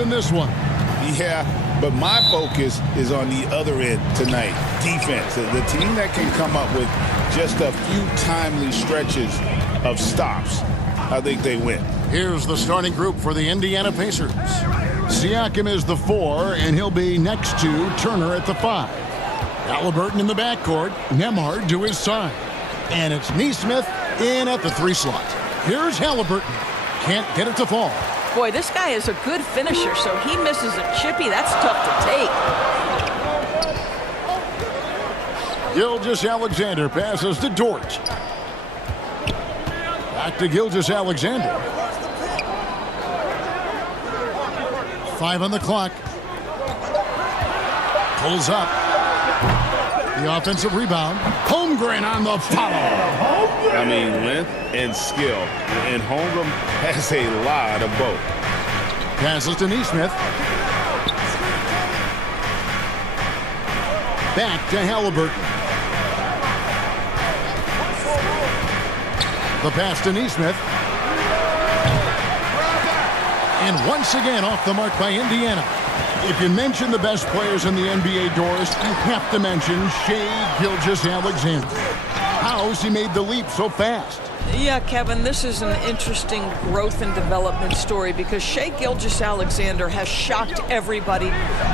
in this one. Yeah, but my focus is on the other end tonight. Defense. The team that can come up with just a few timely stretches of stops, I think they win. Here's the starting group for the Indiana Pacers. Siakam is the 4, and he'll be next to Turner at the 5. Halliburton in the backcourt, Nembhard to his side. And it's Nesmith in at the 3 slot. Here's Halliburton. Can't get it to fall. Boy, this guy is a good finisher, so he misses a chippy. That's tough to take. Gilgeous-Alexander passes to Dort. Back to Gilgeous-Alexander. 5 on the clock. Pulls up. The offensive rebound. Holmgren on the follow. I mean, length and skill. And Holmgren has a lot of both. Passes to Nesmith. Back to Halliburton. The pass to Nesmith. And once again off the mark by Indiana. If you mention the best players in the NBA, Doris, you have to mention Shai Gilgeous-Alexander. How's he made the leap so fast? Yeah, Kevin, this is an interesting growth and development story because Shai Gilgeous-Alexander has shocked everybody.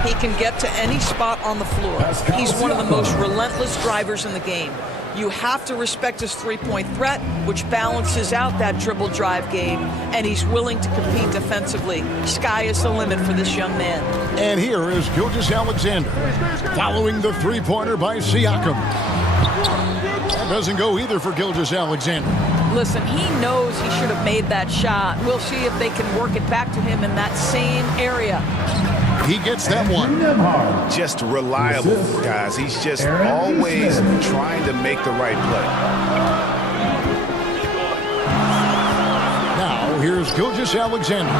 He can get to any spot on the floor. He's one of the most relentless drivers in the game. You have to respect his three-point threat, which balances out that dribble drive game, and he's willing to compete defensively. Sky is the limit for this young man. And here is Gilgeous-Alexander following the three-pointer by Siakam. That doesn't go either for Gilgeous-Alexander. Listen, he knows he should have made that shot. We'll see if they can work it back to him in that same area. He gets that one. Just reliable, guys. He's just always trying to make the right play. Now, here's Gilgeous-Alexander.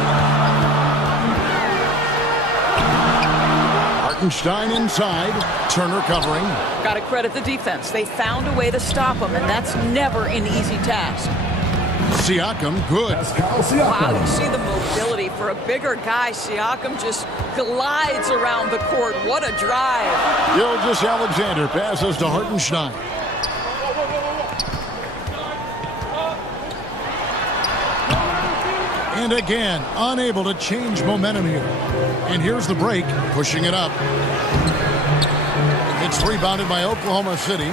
Hartenstein inside. Turner covering. Got to credit the defense. They found a way to stop him, and that's never an easy task. Siakam, good. Wow, you see the mobility. For a bigger guy, Siakam just glides around the court. What a drive. Gilgeous-Alexander passes to Hartenstein. And again, unable to change momentum here. And here's the break, pushing it up. It's rebounded by Oklahoma City.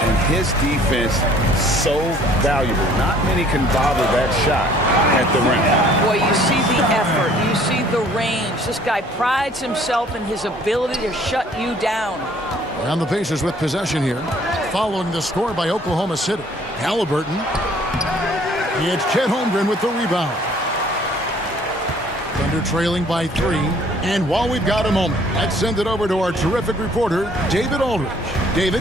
And his defense so valuable. Not many can bother that shot at the rim. Boy, you see the effort. You see the range. This guy prides himself in his ability to shut you down. And the Pacers with possession here. Following the score by Oklahoma City. Halliburton. It's Chet Holmgren with the rebound. Thunder trailing by 3. And while we've got a moment, let's send it over to our terrific reporter, David Aldridge. David?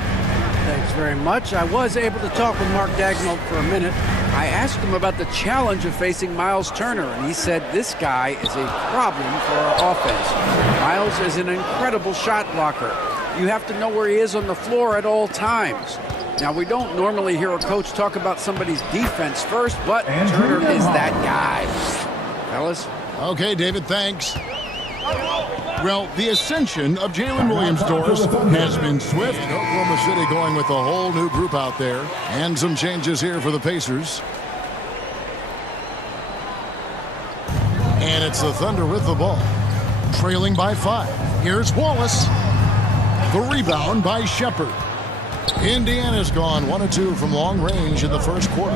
Thanks very much. I was able to talk with Mark Dagnall for a minute. I asked him about the challenge of facing Miles Turner, and he said this guy is a problem for our offense. Miles is an incredible shot blocker. You have to know where he is on the floor at all times. Now, we don't normally hear a coach talk about somebody's defense first, but Turner is that guy. Fellas? Okay, David, thanks. Well, the ascension of Jalen Williams-Doris has been swift. Oklahoma City going with a whole new group out there. And some changes here for the Pacers. And it's the Thunder with the ball. Trailing by 5. Here's Wallace. The rebound by Shepard. Indiana's gone 1 of 2 from long range in the first quarter.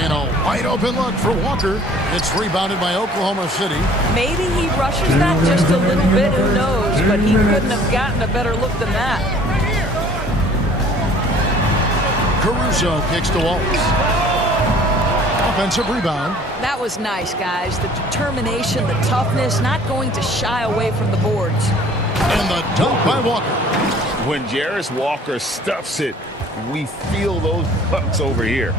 And a wide open look for Walker. It's rebounded by Oklahoma City. Maybe he rushes that just a little bit, who knows, but he couldn't have gotten a better look than that. Caruso kicks to Wallace. Offensive rebound. That was nice, guys. The determination, the toughness, not going to shy away from the boards. And the dunk by Walker. When Jarris Walker stuffs it, we feel those bucks over here.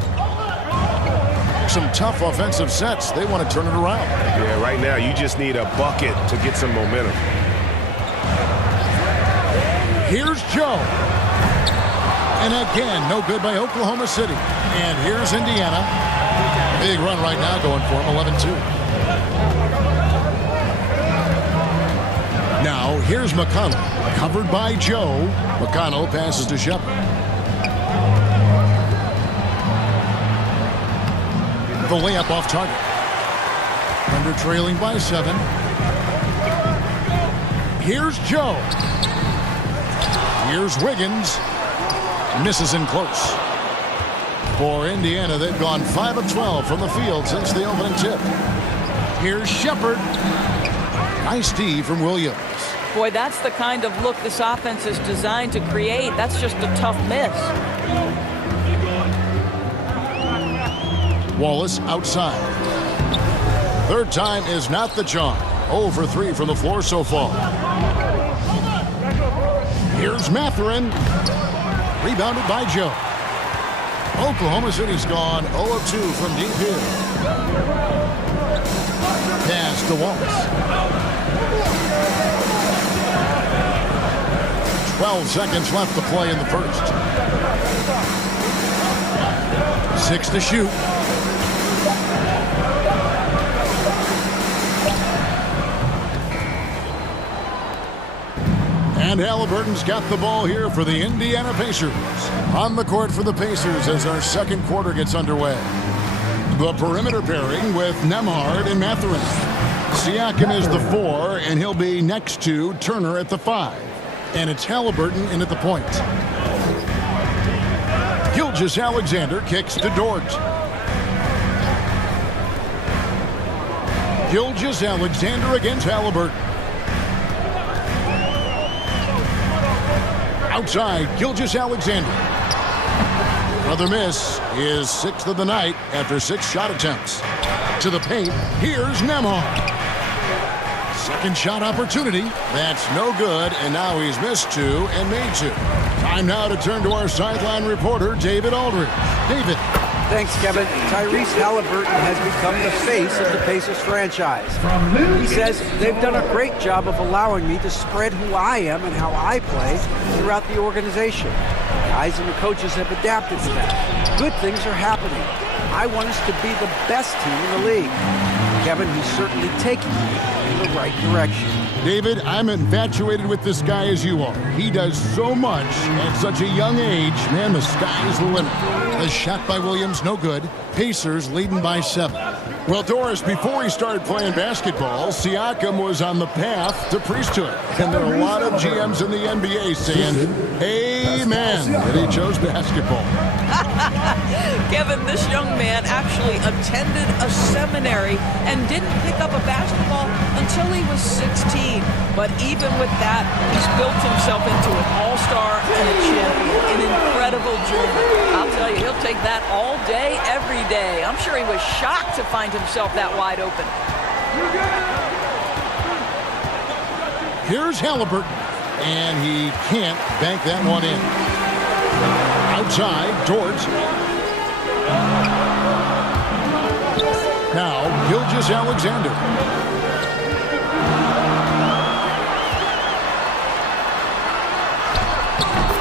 Some tough offensive sets. They want to turn it around. Yeah, right now you just need a bucket to get some momentum. Here's Joe. And again, no good by Oklahoma City. And here's Indiana. Big run right now going for him, 11-2. Here's McConnell, covered by Joe. McConnell passes to Shepard. The layup off target. Thunder trailing by 7. Here's Joe. Here's Wiggins. Misses in close. For Indiana, they've gone 5 of 12 from the field since the opening tip. Here's Shepard. Nice D from Williams. Boy, that's the kind of look this offense is designed to create. That's just a tough miss. Wallace outside. Third time is not the charm. 0 for 3 from the floor so far. Here's Mathurin. Rebounded by Joe. Oklahoma City's gone 0 of 2 from deep here. Pass to Wallace. 12 seconds left to play in the first. 6 to shoot. And Halliburton's got the ball here for the Indiana Pacers. On the court for the Pacers as our second quarter gets underway. The perimeter pairing with Nembhard and Mathurin. Siakam is the 4, and he'll be next to Turner at the 5. And it's Halliburton in at the point. Gilgeous-Alexander kicks to Dort. Gilgeous-Alexander against Halliburton. Outside, Gilgeous-Alexander. Another miss, his 6th of the night after 6 shot attempts. To the paint, here's Nembhard. Second shot opportunity. That's no good, and now he's missed 2 and made 2. Time now to turn to our sideline reporter, David Aldridge. David. Thanks, Kevin. Tyrese Halliburton has become the face of the Pacers franchise. He says they've done a great job of allowing me to spread who I am and how I play throughout the organization. Guys and the coaches have adapted to that. Good things are happening. I want us to be the best team in the league. Kevin, he's certainly taking me in the right direction. David, I'm infatuated with this guy as you are. He does so much at such a young age. Man, the sky is the limit. The shot by Williams, no good. Pacers leading by 7. Well, Doris, before he started playing basketball, Siakam was on the path to priesthood. And there are a lot of GMs in the NBA saying, amen, that he chose basketball. Kevin, this young man actually attended a seminary and didn't pick up a basketball until he was 16. But even with that, he's built himself into an all-star and a champion. An incredible journey. I'll tell you, he'll take that all day, every day. I'm sure he was shocked to find himself that wide open. Here's Halliburton, and he can't bank that one in. Outside, Dort. Now, Gilgeous-Alexander.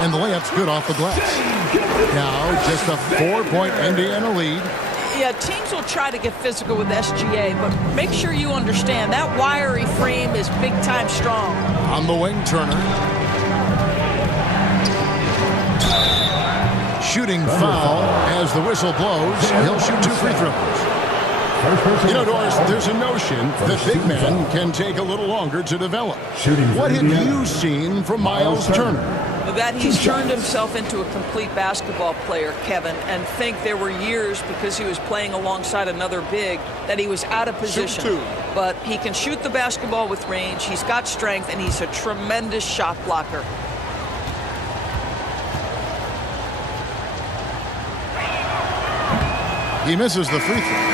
And the layup's good off the glass. Now, just a 4-point Indiana lead. Yeah, teams will try to get physical with SGA, but make sure you understand that wiry frame is big-time strong. On the wing, Turner. Shooting foul as the whistle blows. He'll shoot 2 free throws. You know, Doris, there's a notion that big men can take a little longer to develop. What have you seen from Miles Turner? That he's turned himself into a complete basketball player, Kevin, and think there were years because he was playing alongside another big that he was out of position. But he can shoot the basketball with range, he's got strength, and he's a tremendous shot blocker. He misses the free throw.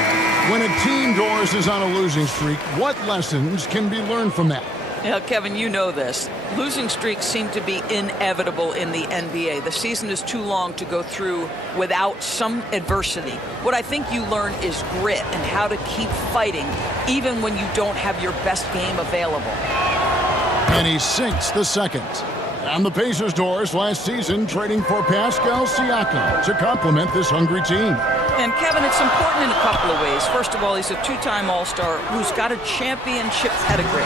When a team, Doris, is on a losing streak, what lessons can be learned from that? Yeah, Kevin, you know this. Losing streaks seem to be inevitable in the NBA. The season is too long to go through without some adversity. What I think you learn is grit and how to keep fighting even when you don't have your best game available. And he sinks the second. On the Pacers, Doris, last season trading for Pascal Siakam to complement this hungry team. And Kevin, it's important in a couple of ways. First of all, he's a 2-time All-Star who's got a championship pedigree.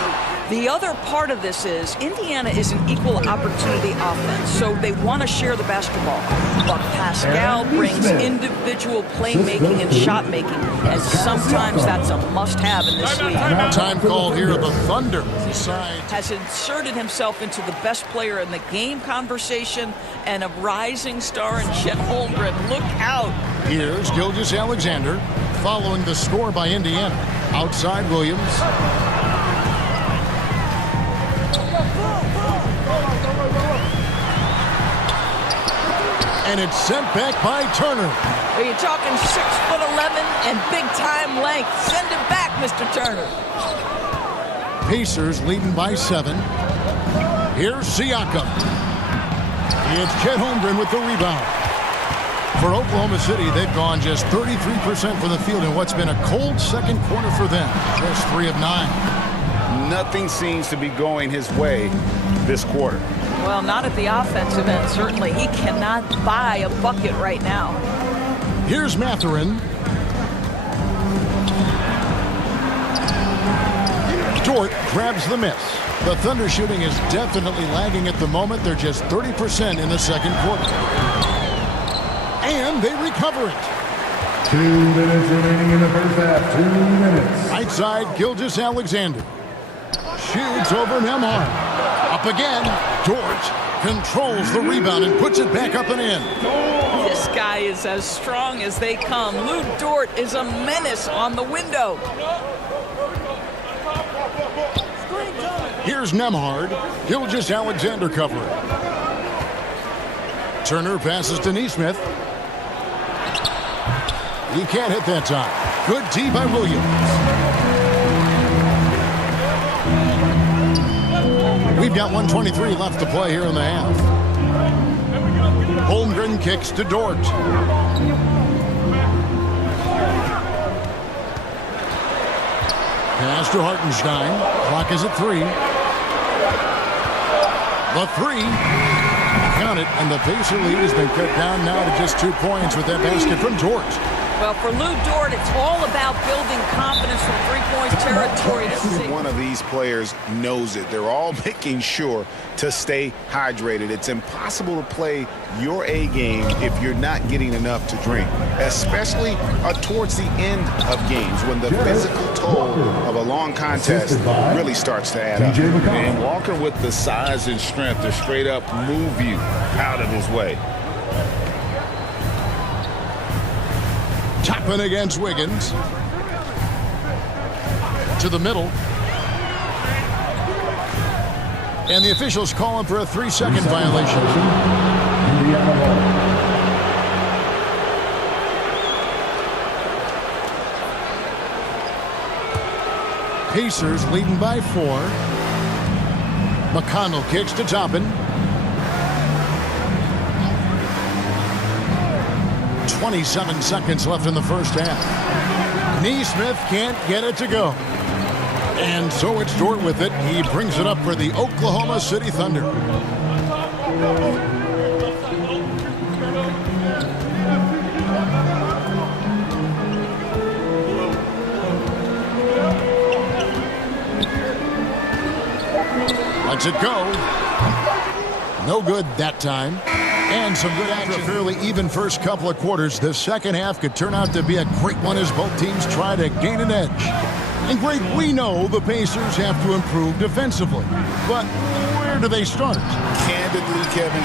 The other part of this is Indiana is an equal opportunity offense, so they want to share the basketball. But Pascal brings individual playmaking and shot making, and sometimes that's a must-have in this league. Time called here. The Thunder has inserted himself into the best player in the game conversation and a rising star in Chet Holmgren. Look out. Here's Gilgeous-Alexander following the score by Indiana. Outside Williams. And it's sent back by Turner. Are you talking 6'11" and big-time length? Send it back, Mr. Turner. Pacers leading by 7. Here's Siakam. It's Chet Holmgren with the rebound. For Oklahoma City, they've gone just 33% from the field in what's been a cold second quarter for them. Just 3 of 9. Nothing seems to be going his way this quarter. Well, not at the offensive end, certainly. He cannot buy a bucket right now. Here's Mathurin. Dort grabs the miss. The Thunder shooting is definitely lagging at the moment. They're just 30% in the second quarter. And they recover it. 2 minutes remaining in the first half. 2 minutes. Right side, Gilgeous-Alexander. Shoots over Nembhard. Up again. Dort controls the rebound and puts it back up and in. This guy is as strong as they come. Lou Dort is a menace on the window. Here's Nembhard. Gilgeous-Alexander covering. Turner passes to Nesmith. He can't hit that time. Good D by Williams. We've got 1:23 left to play here in the half. Holmgren kicks to Dort. Pass to Hartenstein. Clock is at 3. The 3. Count it, and the Pacer lead has been cut down now to just 2 points with that basket from Dort. Well, for Lou Dort, it's all about building confidence from three-point territory. Every one of these players knows it. They're all making sure to stay hydrated. It's impossible to play your A game if you're not getting enough to drink, especially towards the end of games when the physical toll of a long contest really starts to add up. And Walker with the size and strength to straight up move you out of his way. Toppin against Wiggins. To the middle. And the officials calling for a 3-second violation. Pacers leading by 4. McConnell kicks to Toppin. 27 seconds left in the first half. Nesmith can't get it to go. And so it's Dort with it. He brings it up for the Oklahoma City Thunder. Lets it go. No good that time. And some good action. A fairly even first couple of quarters. The second half could turn out to be a great one as both teams try to gain an edge. And Greg, we know the Pacers have to improve defensively. But where do they start? Candidly, Kevin,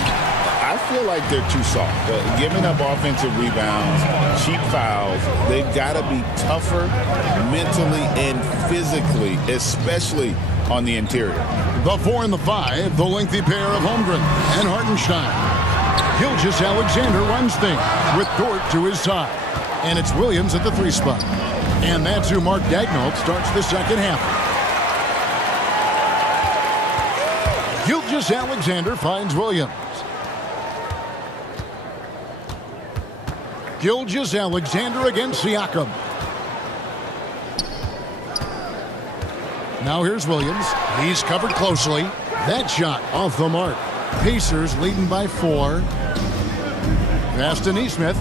I feel like they're too soft. Giving up offensive rebounds, cheap fouls. They've got to be tougher mentally and physically, especially on the interior. The 4 and the 5, the lengthy pair of Holmgren and Hartenstein. Gilgeous-Alexander runs things with Dort to his side. And it's Williams at the 3 spot. And that's who Mark Daigneault starts the second half. Gilgeous-Alexander finds Williams. Gilgeous-Alexander against Siakam. Now here's Williams. He's covered closely. That shot off the mark. Pacers leading by 4. Pass to Nesmith.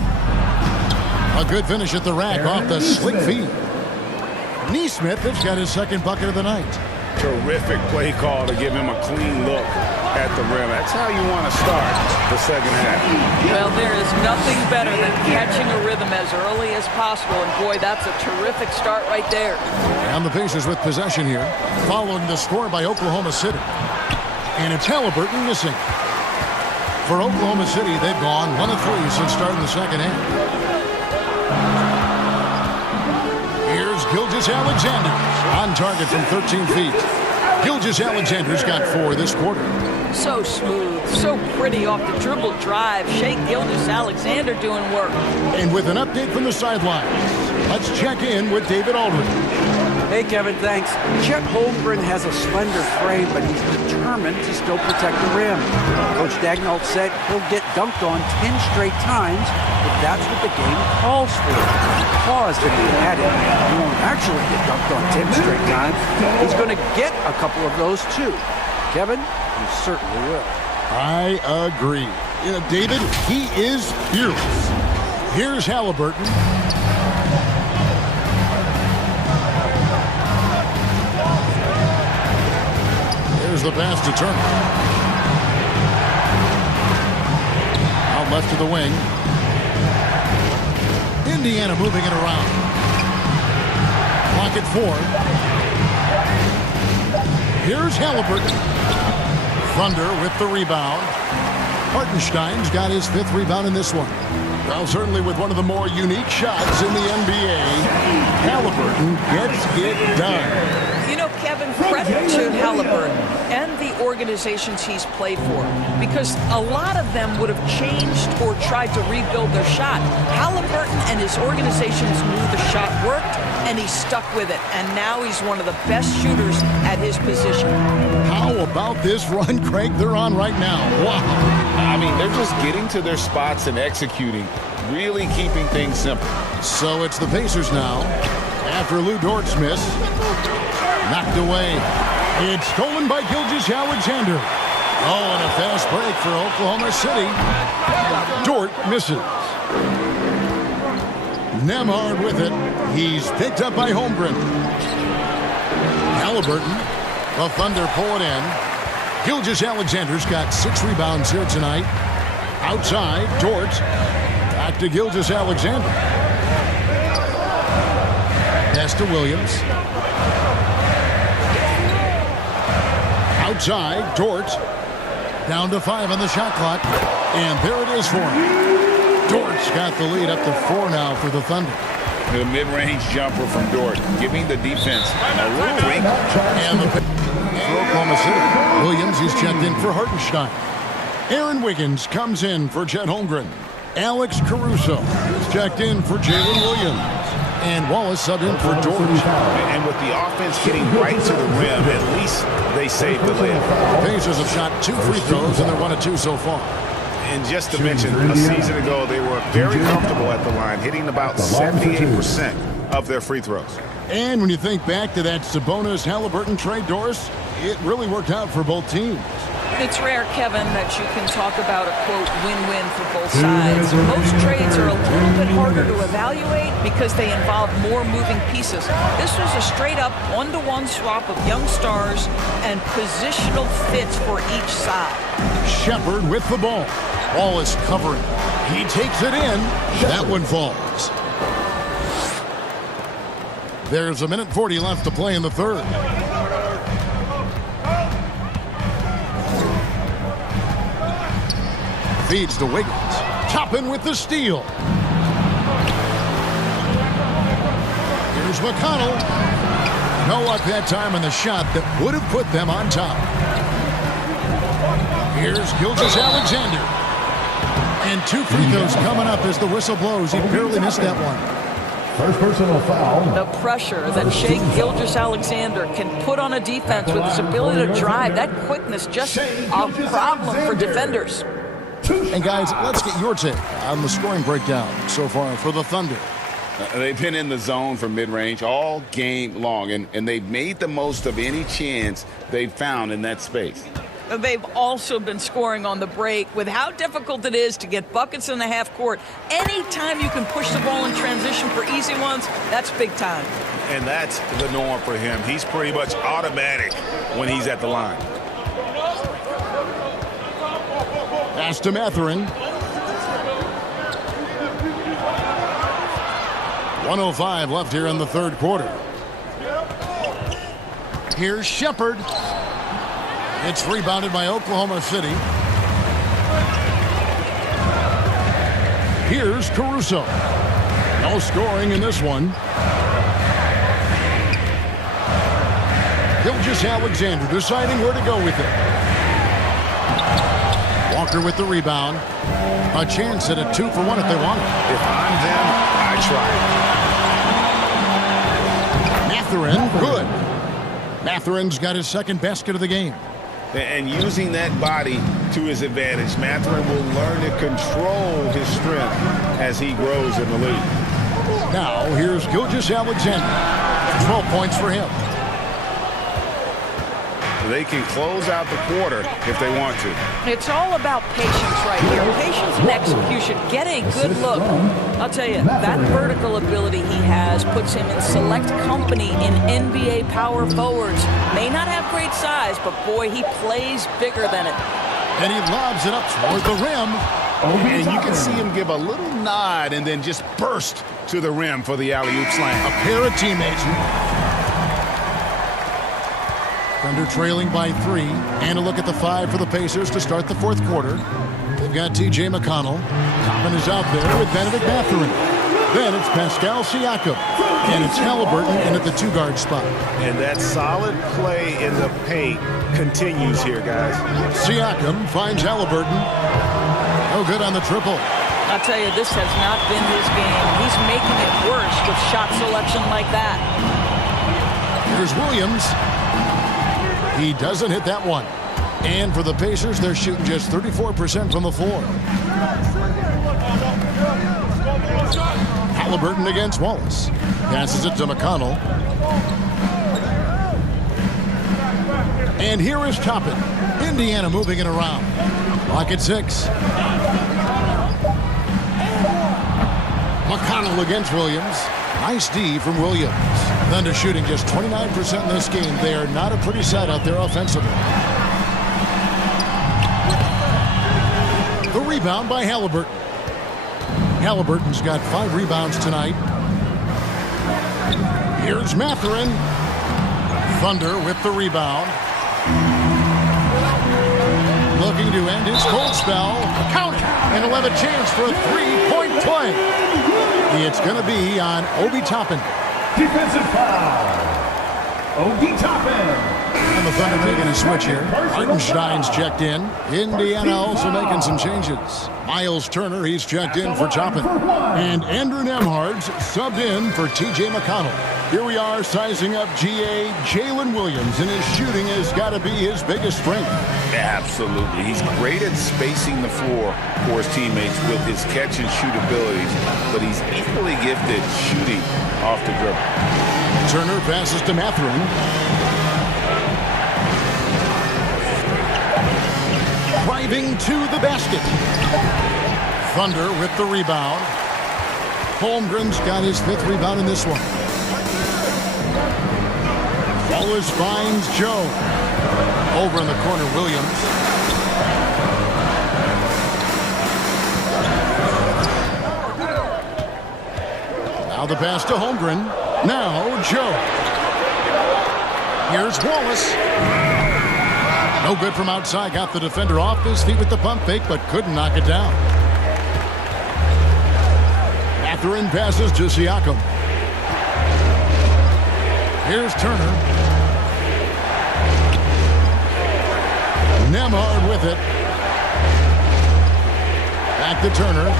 A good finish at the rack off the slick feed. Nesmith has got his second bucket of the night. Terrific play call to give him a clean look at the rim. That's how you want to start the second half. Well, there is nothing better than catching a rhythm as early as possible, and boy, that's a terrific start right there. And the Pacers with possession here, following the score by Oklahoma City. And it's Halliburton missing. For Oklahoma City, they've gone 1 of 3 since starting the second half. Here's Gilgeous-Alexander on target from 13 feet. Gilgeous-Alexander's got 4 this quarter. So smooth, so pretty off the dribble drive. Shai Gilgeous-Alexander doing work. And with an update from the sidelines, let's check in with David Aldridge. Hey, Kevin, thanks. Chet Holmgren has a slender frame, but he's determined to still protect the rim. Coach Daigneault said he'll get dunked on 10 straight times, but that's what the game calls for. Paused and he added, he won't actually get dunked on 10 straight times. He's going to get a couple of those, too. Kevin, he certainly will. I agree. David, he is fearless. Here's Halliburton. Here's the pass to Turner. Out left to the wing. Indiana moving it around. Clock at 4. Here's Halliburton. Thunder with the rebound. Hartenstein's got his 5th rebound in this one. Well, certainly with one of the more unique shots in the NBA, Halliburton gets it done. You know, Kevin, credit to Halliburton and the organizations he's played for, because a lot of them would have changed or tried to rebuild their shot. Halliburton and his organizations knew the shot worked, and he stuck with it. And now he's one of the best shooters at his position. How about this run, Craig, they're on right now? Wow. I mean, they're just getting to their spots and executing, really keeping things simple. So it's the Pacers now. After Lou Dort's miss, knocked away. It's stolen by Gilgeous-Alexander. Oh, and a fast break for Oklahoma City. Dort misses. Nembhard with it. He's picked up by Holmgren. Halliburton. The Thunder pull it in. Gilgeous-Alexander's got 6 rebounds here tonight. Outside, Dort. Back to Gilgeous-Alexander. Pass to Williams. Outside, Dort. Down to 5 on the shot clock. And there it is for him. Dort's got the lead up to 4 now for the Thunder. The mid-range jumper from Dort, giving the defense a little wrinkle. And the for Oklahoma City. Williams is checked in for Hartenstein. Aaron Wiggins comes in for Chet Holmgren. Alex Caruso is checked in for Jalen Williams. And Wallace subbed in for Dort. And with the offense getting right to the rim, at least they saved the layup. The Pacers have shot 2 free throws, and they're 1 of 2 so far. And just to mention, a season ago, they were very comfortable at the line, hitting about 78% of their free throws. And when you think back to that Sabonis-Halliburton trade, Doris, it really worked out for both teams. It's rare, Kevin, that you can talk about a, quote, win-win for both sides. Most trades are a little bit harder to evaluate because they involve more moving pieces. This was a straight-up one-to-one swap of young stars and positional fits for each side. Shepard with the ball. Wallace covering. He takes it in. That one falls. There's 1:40 left to play in the third. Feeds to Wiggins. Toppin with the steal. Here's McConnell. No luck that time on the shot that would have put them on top. Here's Gilgeous-Alexander. And 2 free throws coming up as the whistle blows. He barely missed that one. First personal foul. The pressure that Shai Gilgeous-Alexander can put on a defense with his ability to drive, that quickness, just a problem for defenders. And guys, let's get your take on the scoring breakdown so far for the Thunder. They've been in the zone for mid-range all game long, and they've made the most of any chance they've found in that space. They've also been scoring on the break. With how difficult it is to get buckets in the half court, anytime you can push the ball in transition for easy ones, that's big time. And that's the norm for him. He's pretty much automatic when he's at the line. Pass to Mathurin. 1:05 left here in the third quarter. Here's Shepard. It's rebounded by Oklahoma City. Here's Caruso. No scoring in this one. Gilgeous-Alexander deciding where to go with it. Walker with the rebound. A chance at a 2-for-1 if they want it. If I'm them, I try. Mathurin, good. Mathurin's got his second basket of the game. And using that body to his advantage, Mathurin will learn to control his strength as he grows in the league. Now, here's Gilgeous-Alexander. 12 points for him. They can close out the quarter if they want to. It's all about patience right here. Patience and execution. Get a good look. I'll tell you, that vertical ability he has puts him in select company in NBA power forwards. May not have great size, but boy, he plays bigger than it. And he lobs it up toward the rim. And you can see him give a little nod and then just burst to the rim for the alley-oop slam. A pair of teammates. Thunder trailing by 3. And a look at the 5 for the Pacers to start the fourth quarter. They've got T.J. McConnell. Toppin is out there with Benedict Mathurin. Then it's Pascal Siakam. And it's Halliburton in at the 2-guard spot. And that solid play in the paint continues here, guys. Siakam finds Halliburton. No good on the triple. I'll tell you, this has not been his game. He's making it worse with shot selection like that. Here's Williams. He doesn't hit that one. And for the Pacers, they're shooting just 34% from the floor. Halliburton against Wallace. Passes it to McConnell. And here is Toppin. Indiana moving it around. Clock at 6. McConnell against Williams. Nice D from Williams. Thunder shooting just 29% in this game. They are not a pretty sight out there offensively. The rebound by Halliburton. Halliburton's got 5 rebounds tonight. Here's Mathurin. Thunder with the rebound. Looking to end his cold spell. Count it. And he'll have a chance for a 3-point play. It's going to be on Obi Toppin. Defensive foul. Obi Toppin. And the Thunder making a switch here. Hartenstein's checked in. Indiana also making some changes. Miles Turner, he's checked in for Toppin. And Andrew Nembhard's subbed in for T.J. McConnell. Here we are sizing up GA Jalen Williams, and his shooting has got to be his biggest strength. Absolutely. He's great at spacing the floor for his teammates with his catch-and-shoot abilities, but he's equally gifted shooting off the dribble. Turner passes to Mathurin. Driving to the basket. Thunder with the rebound. Holmgren's got his 5th rebound in this one. Wallace finds Joe. Over in the corner, Williams. Now the pass to Holmgren. Now Joe. Here's Wallace. No good from outside. Got the defender off his feet with the pump fake, but couldn't knock it down. Mathurin passes to Siakam. Here's Turner. Nembhard with it. Back to Turner.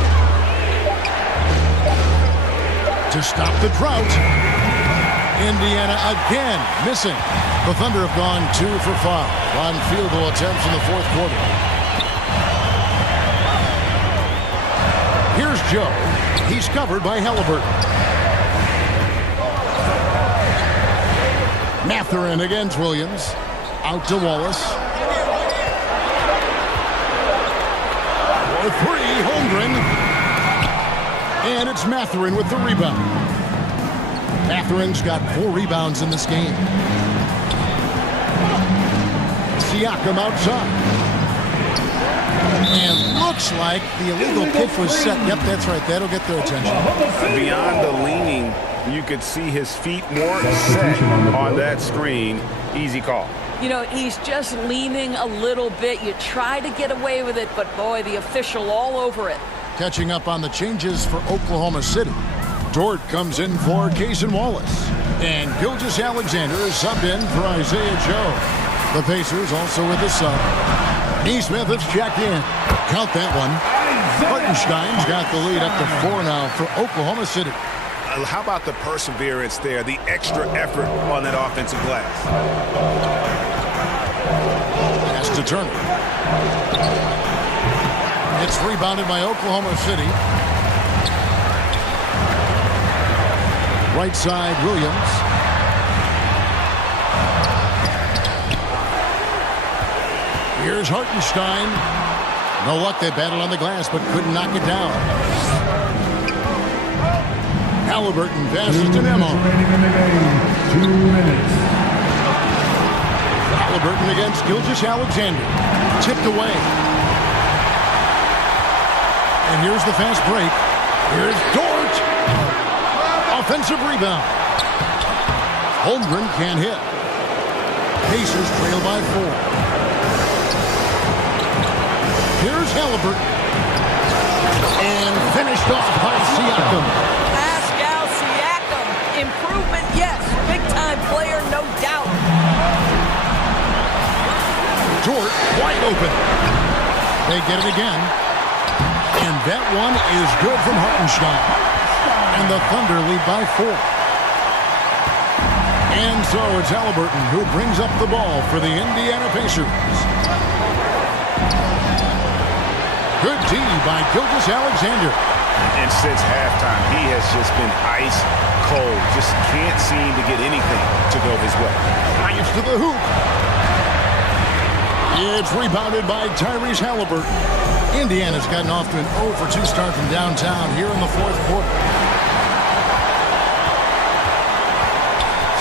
To stop the drought. Indiana again missing. The Thunder have gone 2 for 5 on field goal attempts in the fourth quarter. Here's Joe. He's covered by Halliburton. Mathurin against Williams. Out to Wallace. For 3, Holmgren. And it's Mathurin with the rebound. Matherin's got 4 rebounds in this game. Siakam outside. And looks like the illegal kick was set. Yep, that's right. That'll get their attention. Beyond the leaning, you could see his feet more set on that screen. Easy call. You know, he's just leaning a little bit. You try to get away with it, but boy, the official all over it. Catching up on the changes for Oklahoma City. Dort comes in for Cason Wallace. And Gilgeous-Alexander is subbed in for Isaiah Joe. The Pacers also with a sub. Neesmith is checked in. Count that one. Hartenstein's got the lead up to 4 now for Oklahoma City. How about the perseverance there, the extra effort on that offensive glass? Pass to Turner. It's rebounded by Oklahoma City. Right side, Williams. Here's Hartenstein. No luck, they battled on the glass, but couldn't knock it down. Halliburton passes to Nemo. 2 minutes. Halliburton against Gilgeous-Alexander. Tipped away. And here's the fast break. Here's Dort. Offensive rebound. Holmgren can't hit. Pacers trail by 4. Here's Halliburton. And finished off by Siakam. Pascal Siakam. Improvement, yes. Big-time player, no doubt. Dort wide open. They get it again. And that one is good from Hartenstein. And the Thunder lead by 4. And so it's Halliburton who brings up the ball for the Indiana Pacers. Good D by Gilgeous-Alexander. And since halftime, he has just been ice cold. Just can't seem to get anything to go his way. Drives to the hoop. It's rebounded by Tyrese Halliburton. Indiana's gotten off to an 0-for-2 start from downtown here in the 4th quarter.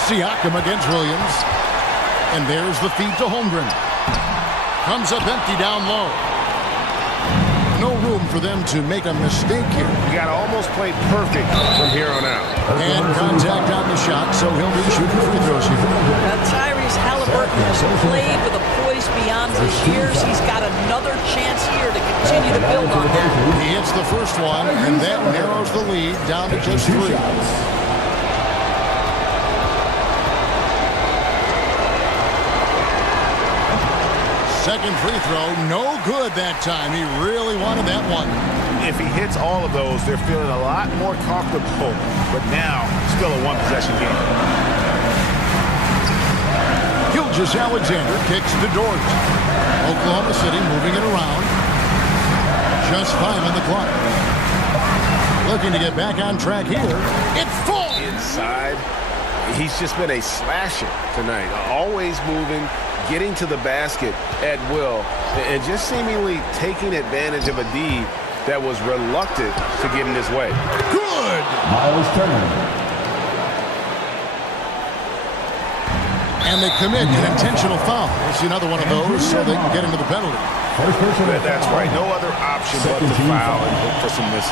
Siakam against Williams. And there's the feed to Holmgren. Comes up empty down low. No room for them to make a mistake here. You got to almost play perfect from here on out. And contact on the shot, so he'll be shooting free throws here. Now, Tyrese Halliburton has played with a poise beyond his years. He's got another chance here to continue to build on that. He hits the first one, and that narrows the lead down to just 3. Second free throw, no good that time. He really wanted that one. If he hits all of those, they're feeling a lot more comfortable. But now, still a one-possession game. Gilgeous-Alexander kicks to Dort. Oklahoma City moving it around. Just 5 on the clock. Looking to get back on track here. It falls! Inside, he's just been a slasher tonight. Always moving, getting to the basket at will, and just seemingly taking advantage of a D that was reluctant to get in his way. Good! Miles Turner. And they commit an intentional foul. It's another one of those so they can get into the penalty. First personal That's foul. right. No other option but to foul and hope for some misses.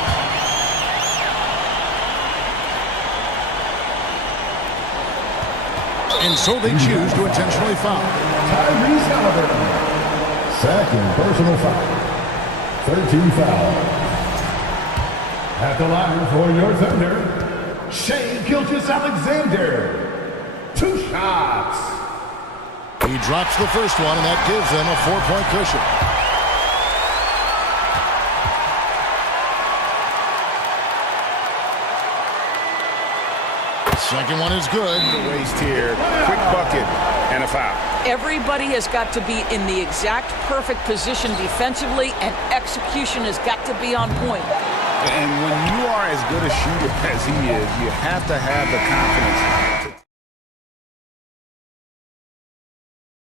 And so they choose to intentionally foul. Tyrese Halliburton. Second personal foul. 13 foul. At the line for your Thunder, Shai Gilgeous-Alexander. 2 shots. He drops the first one, and that gives them a 4-point cushion. Second one is good. Waste here. Quick bucket and a foul. Everybody has got to be in the exact perfect position defensively, and execution has got to be on point. And when you are as good a shooter as he is, you have to have the confidence